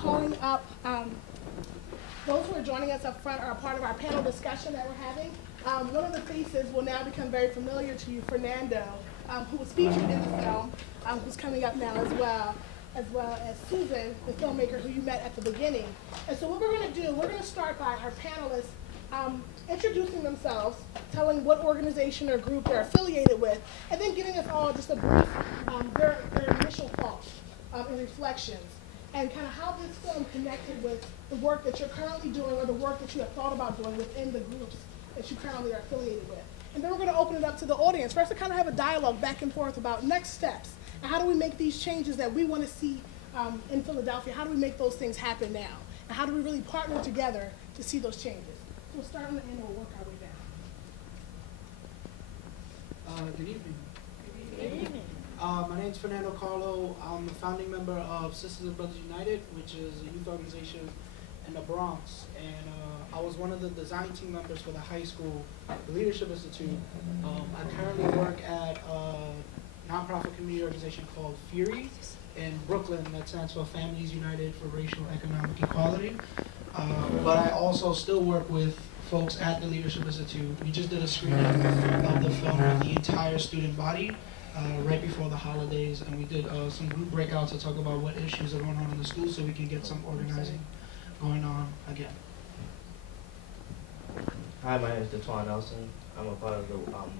calling up those who are joining us up front are a part of our panel discussion that we're having. One of the faces will now become very familiar to you, Fernando, who was featured in the film, who's coming up now as well as Susan, the filmmaker who you met at the beginning. And so what we're going to do, we're going to start by our panelists introducing themselves, telling what organization or group they're affiliated with, and then giving us all just a brief, their initial thoughts and reflections, and kind of how this film connected with the work that you're currently doing or the work that you have thought about doing within the groups that you currently are affiliated with. And then we're going to open it up to the audience for us to kind of have a dialogue back and forth about next steps. And how do we make these changes that we want to see in Philadelphia? How do we make those things happen now? And how do we really partner together to see those changes? We'll start on the end and we'll work our way down. Good evening. Good evening. My name is Fernando Carlo. I'm a founding member of Sisters and Brothers United, which is a youth organization in the Bronx. And I was one of the design team members for the high school Leadership Institute. I currently work at a nonprofit community organization called FURY in Brooklyn that stands for Families United for Racial Economic Equality. But I also still work with folks at the Leadership Institute. We just did a screening of the film with the entire student body right before the holidays, and we did some group breakouts to talk about what issues are going on in the school so we can get some organizing going on again. Hi, my name is DeTwan Nelson. I'm a part of the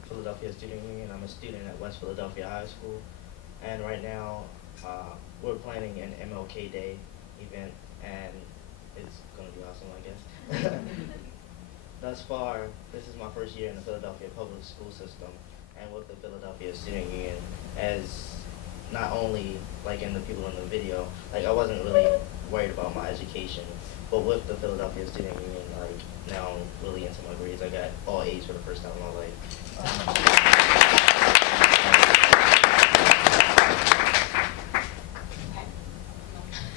Philadelphia Student Union. I'm a student at West Philadelphia High School, and right now we're planning an MLK Day event, and it's going to be awesome, I guess. Thus far, this is my first year in the Philadelphia public school system, and with the Philadelphia Student Union, as not only like in the people in the video, like I wasn't really worried about my education, but with the Philadelphia Student Union, like now I'm really into my grades. I got all A's for the first time in my life.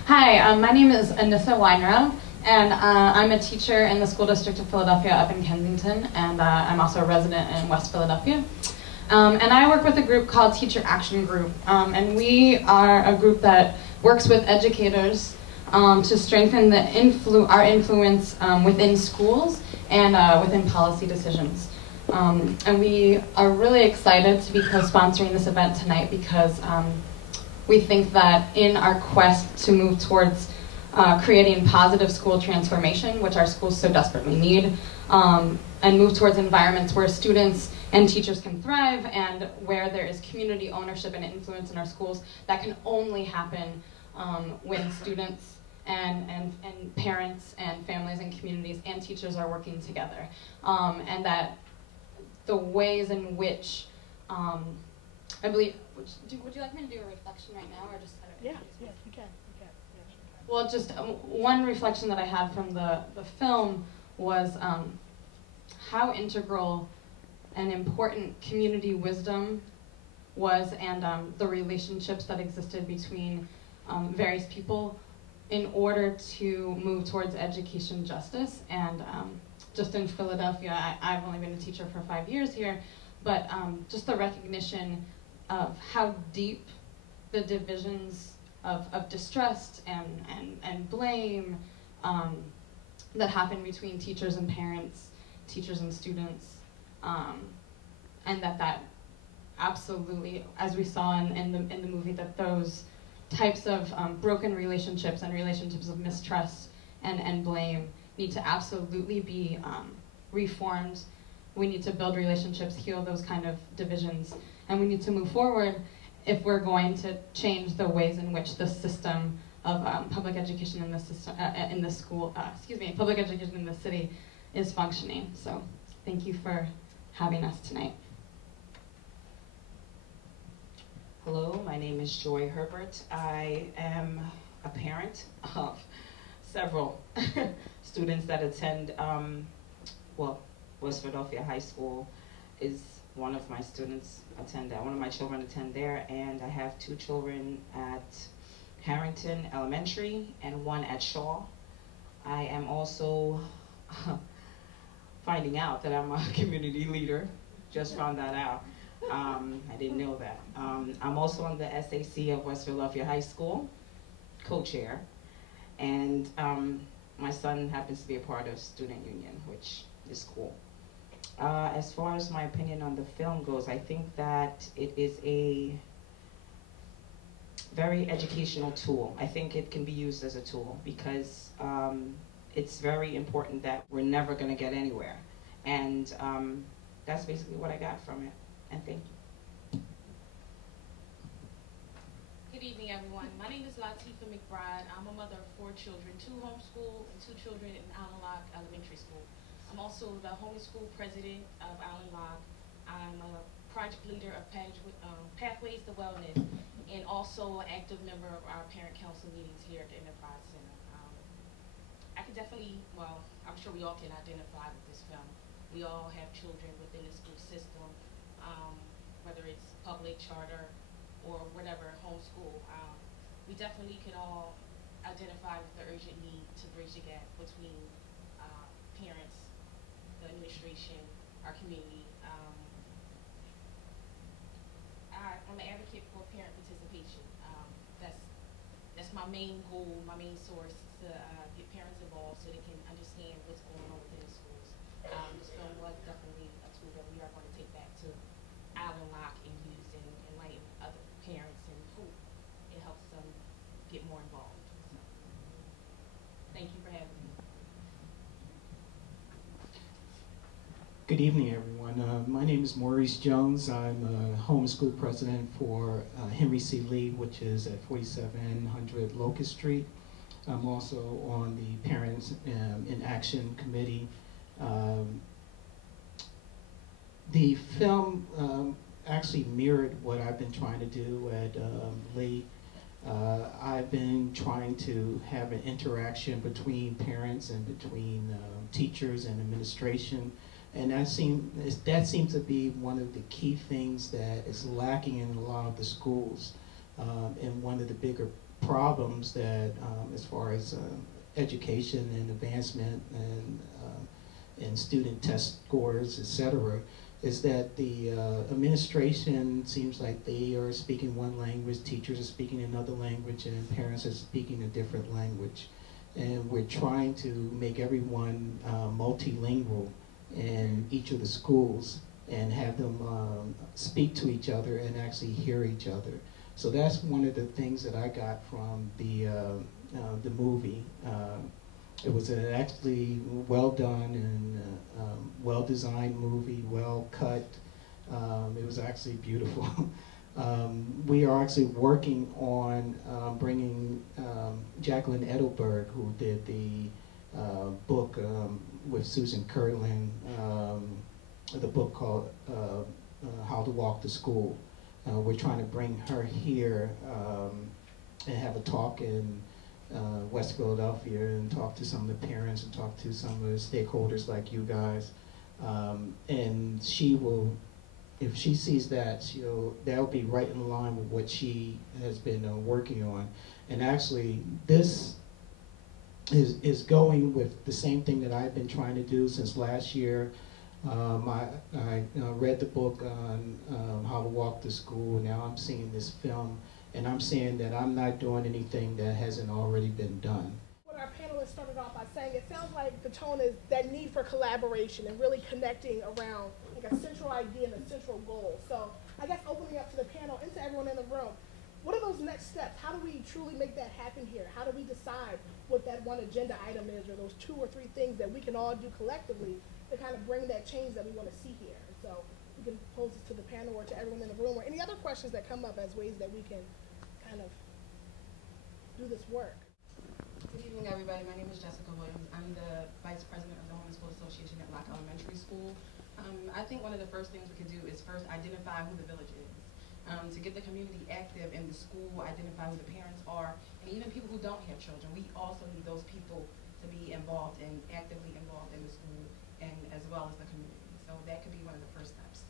Hi, my name is Anissa Weinrow, and I'm a teacher in the school district of Philadelphia up in Kensington, and I'm also a resident in West Philadelphia. And I work with a group called Teacher Action Group, and we are a group that works with educators to strengthen our influence within schools and within policy decisions. And we are really excited to be co-sponsoring this event tonight because we think that in our quest to move towards creating positive school transformation, which our schools so desperately need, and move towards environments where students and teachers can thrive and where there is community ownership and influence in our schools, that can only happen when students and parents and families and communities and teachers are working together. And that the ways in which, I believe, would you like me to do a reflection right now or just kind of? Yeah, yes, you can. Well, just one reflection that I had from the film was how integral and important community wisdom was, and the relationships that existed between various people in order to move towards education justice. And just in Philadelphia, I've only been a teacher for 5 years here, but just the recognition of how deep the divisions of distrust and blame that happen between teachers and parents, teachers and students, and that absolutely, as we saw in the movie, that those types of broken relationships and relationships of mistrust and blame need to absolutely be reformed. We need to build relationships, heal those kind of divisions, and we need to move forward if we're going to change the ways in which the system of public education in the system, public education in the city is functioning. So thank you for having us tonight. Hello, my name is Joy Herbert. I am a parent of several students that attend, West Philadelphia High School is one of my students one of my children attend there, and I have 2 children at Harrington Elementary and 1 at Shaw. I am also finding out that I'm a community leader, just found that out. I didn't know that. I'm also on the SAC of West Philadelphia High School, co-chair, And my son happens to be a part of student union, which is cool. As far as my opinion on the film goes, I think that it is a very educational tool. I think it can be used as a tool because it's very important that we're never going to get anywhere. And that's basically what I got from it. And thank you. Good evening, everyone. My name is Latifah McBride. I'm a mother of 4 children, 2 homeschool and 2 children in Allen Locke Elementary School. I'm also the homeschool president of Allen Locke. I'm a project leader of Pathways to Wellness, and also an active member of our parent council meetings here at the Enterprise Center. I can definitely, well, I'm sure we all can identify with this film. We all have children within the school system, whether it's public, charter, or whatever, homeschool. We definitely can all identify with the urgent need to bridge the gap between parents, the administration, our community. I'm an advocate for parent participation. That's my main goal, my main source, to get parents involved so they can understand what's going on within the schools. This film was definitely a tool that we are going to take back to Allen Locke and use and enlighten other parents, and hope it helps them get more involved. So, thank you for having me. Good evening, everyone. My name is Maurice Jones. I'm a homeschool president for Henry C. Lee, which is at 4700 Locust Street. I'm also on the Parents in Action Committee. The film actually mirrored what I've been trying to do at Lee. I've been trying to have an interaction between parents and between teachers and administration. And that seems to be one of the key things that is lacking in a lot of the schools. And one of the bigger problems that, as far as education and advancement and student test scores, et cetera, is that the administration seems like they are speaking one language, teachers are speaking another language, and parents are speaking a different language. And we're trying to make everyone multilingual in each of the schools and have them speak to each other and actually hear each other. So that's one of the things that I got from the movie. It was an actually well done and well designed movie, well cut. It was actually beautiful. We are actually working on bringing Jacqueline Edelberg, who did the book with Susan Curlin, the book called How to Walk to School. We're trying to bring her here and have a talk in West Philadelphia and talk to some of the parents and talk to some of the stakeholders like you guys. And she will, if she sees that, that'll be right in line with what she has been working on. And actually, this is going with the same thing that I've been trying to do since last year. I read the book on How to Walk to School. Now I'm seeing this film, and I'm saying that I'm not doing anything that hasn't already been done. What our panelists started off by saying, it sounds like the tone is that need for collaboration and really connecting around like a central idea and a central goal. So I guess opening up to the panel and to everyone in the room, what are those next steps? How do we truly make that happen here? How do we decide what that one agenda item is, or those 2 or 3 things that we can all do collectively to kind of bring that change that we want to see here? So we can pose this to the panel or to everyone in the room, or any other questions that come up as ways that we can kind of do this work. Good evening, everybody. My name is Jessica Williams. I'm the Vice President of the Homeschool Association at Locke Elementary School. I think one of the first things we could do is first identify who the village is. To get the community active in the school, identify who the parents are, and even people who don't have children. We also need those people to be involved and actively involved in the school, and as well as the community. So that could be one of the first steps.